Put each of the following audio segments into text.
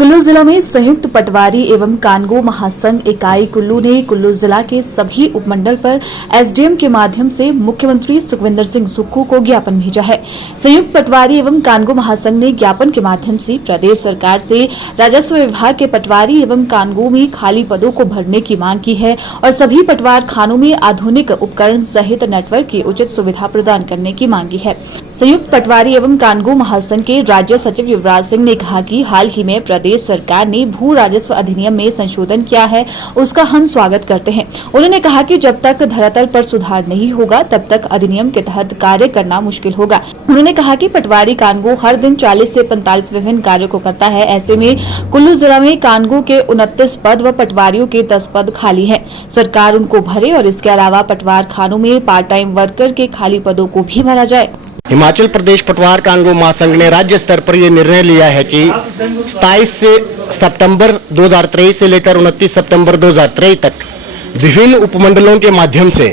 कुल्लू जिला में संयुक्त पटवारी एवं कानगो महासंघ इकाई कुल्लू ने कुल्लू जिला के सभी उपमंडल पर एसडीएम के माध्यम से मुख्यमंत्री सुखविंदर सिंह सुक्खू को ज्ञापन भेजा है। संयुक्त पटवारी एवं कानगो महासंघ ने ज्ञापन के माध्यम से प्रदेश सरकार से राजस्व विभाग के पटवारी एवं कानगो में खाली पदों को भरने की मांग की है और सभी पटवार खानों में आधुनिक उपकरण सहित नेटवर्क की उचित सुविधा प्रदान करने की मांगी है। संयुक्त पटवारी एवं कानगो महासंघ के राज्य सचिव युवराज सिंह ने कहा कि हाल ही में प्रदेश सरकार ने भू राजस्व अधिनियम में संशोधन किया है, उसका हम स्वागत करते हैं। उन्होंने कहा कि जब तक धरातल पर सुधार नहीं होगा तब तक अधिनियम के तहत कार्य करना मुश्किल होगा। उन्होंने कहा कि पटवारी कानगो हर दिन 40 से 45 विभिन्न कार्यों को करता है। ऐसे में कुल्लू जिला में कानगो के 29 पद व पटवारियों के 10 पद खाली है। सरकार उनको भरे और इसके अलावा पटवार खानों में पार्ट टाइम वर्कर के खाली पदों को भी भरा जाए। हिमाचल प्रदेश पटवार कानगो महासंघ ने राज्य स्तर पर यह निर्णय लिया है कि 27 सितंबर 2023 से लेकर 29 सितंबर 2023 तक विभिन्न उपमंडलों के माध्यम से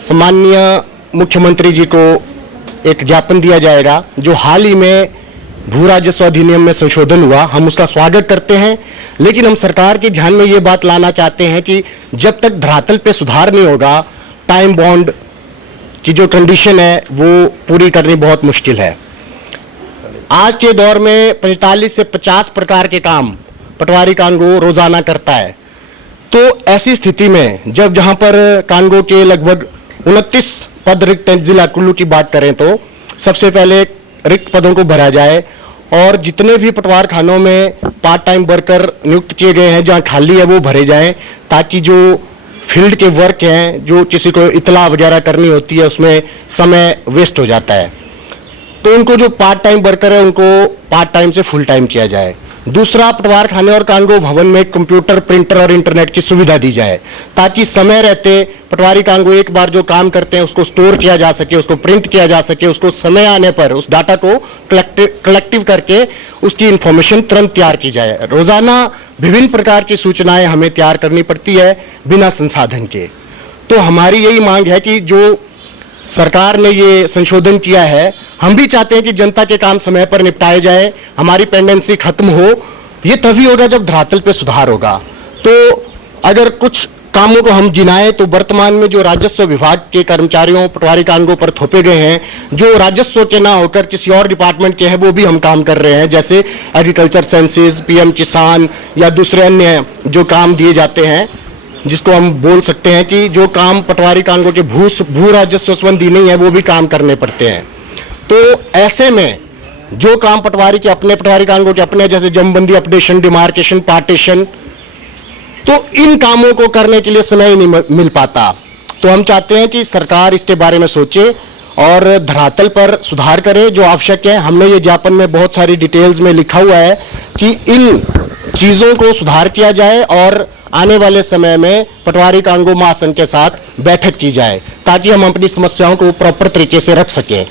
सम्माननीय मुख्यमंत्री जी को एक ज्ञापन दिया जाएगा। जो हाल ही में भू राजस्व अधिनियम में संशोधन हुआ, हम उसका स्वागत करते हैं, लेकिन हम सरकार के ध्यान में ये बात लाना चाहते हैं कि जब तक धरातल पे सुधार नहीं होगा, टाइम बॉन्ड की जो कंडीशन है वो पूरी करनी बहुत मुश्किल है। आज के दौर में 45 से 50 प्रकार के काम पटवारी कानगो रोजाना करता है। तो ऐसी स्थिति में जहां पर कानगो के लगभग 29 पद रिक्त हैं, जिला कुल्लू की बात करें तो सबसे पहले रिक्त पदों को भरा जाए और जितने भी पटवार खानों में पार्ट टाइम वर्कर नियुक्त किए गए हैं, जहां खाली है वो भरे जाएं, ताकि जो फील्ड के वर्क हैं, जो किसी को इतला वगैरह करनी होती है, उसमें समय वेस्ट हो जाता है। तो उनको जो पार्ट टाइम वर्कर है उनको पार्ट टाइम से फुल टाइम किया जाए। दूसरा, पटवार खाने और कानगो भवन में कंप्यूटर, प्रिंटर और इंटरनेट की सुविधा दी जाए, ताकि समय रहते पटवारी कानगो एक बार जो काम करते हैं उसको स्टोर किया जा सके, उसको प्रिंट किया जा सके, उसको समय आने पर उस डाटा को कलेक्टिव करके उसकी इंफॉर्मेशन तुरंत तैयार की जाए। रोजाना विभिन्न प्रकार की सूचनाएं हमें तैयार करनी पड़ती है बिना संसाधन के। तो हमारी यही मांग है कि जो सरकार ने ये संशोधन किया है, हम भी चाहते हैं कि जनता के काम समय पर निपटाए जाए, हमारी पेंडेंसी खत्म हो। ये तभी होगा जब धरातल पे सुधार होगा। तो अगर कुछ कामों को हम गिनाएं तो वर्तमान में जो राजस्व विभाग के कर्मचारियों पटवारी कानगो पर थोपे गए हैं, जो राजस्व के ना होकर किसी और डिपार्टमेंट के हैं, वो भी हम काम कर रहे हैं, जैसे एग्रीकल्चर सेंसेस, पीएम किसान या दूसरे अन्य जो काम दिए जाते हैं, जिसको हम बोल सकते हैं कि जो काम पटवारी कानगो के भू राजस्व संबंधी नहीं है वो भी काम करने पड़ते हैं। तो ऐसे में जो काम पटवारी कानगो के अपने, जैसे जमबंदी, अपडेशन, डिमार्केशन, पार्टीशन, तो इन कामों को करने के लिए समय ही नहीं मिल पाता। तो हम चाहते हैं कि सरकार इसके बारे में सोचे और धरातल पर सुधार करे जो आवश्यक है। हमने ये ज्ञापन में बहुत सारी डिटेल्स में लिखा हुआ है कि इन चीजों को सुधार किया जाए और आने वाले समय में पटवारी कानगो महासंघ के साथ बैठक की जाए, ताकि हम अपनी समस्याओं को प्रॉपर तरीके से रख सकें।